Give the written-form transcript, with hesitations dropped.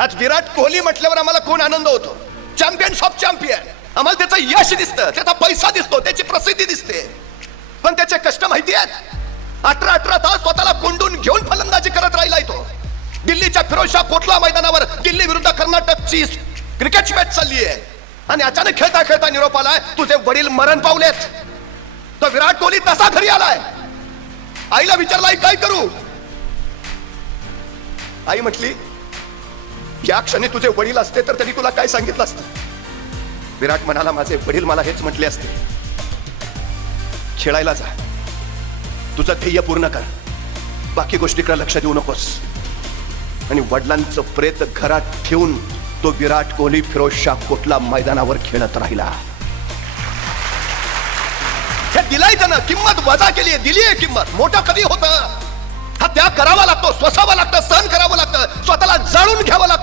आज विराट कोहली म्हटल्यावर आम्हाला खूप आनंद होतो. Champions of champion. आम्हाला त्याचं यश दिसतं, त्याचा पैसा दिसतो, त्याची प्रसिद्धी दिसते. पण त्याचे कष्ट माहिती आहेत. 18 तास स्वतःला कोंडून घेऊन फलंदाजी करत राहिलाय तो. दिल्लीच्या फिरोजशाह कोटला मैदानावर दिल्ली विरुद्ध कर्नाटकची क्रिकेटची मॅच चालली आहे आणि अचानक खेळता खेळता निरोप आलाय तुझे वडील मरण पावलेत. तो विराट कोहली तसा घरी आलाय. आईला विचारलाय काय करू. आई म्हटली या क्षणी तुझे वडील असते तर त्यांनी तुला काय सांगितलं असतं. विराट म्हणाला माझे वडील मला हेच म्हटले असते, खेळायला जा, तुझं ध्येय पूर्ण कर, बाकी गोष्टीकडे लक्ष देऊ नकोस. आणि वडिलांचं प्रेत घरात ठेवून तो विराट कोहली फिरोजशाह कोटला मैदानावर खेळत राहिला. हे दिलाय त्यानं, किंमत वजा केली, दिली आहे किंमत. मोठं कधी होतं. हा त्याग करावा लागतो, स्वसावा लागतं, सहन करावं लागतं, स्वतःला जाळून घ्यावं लागतं.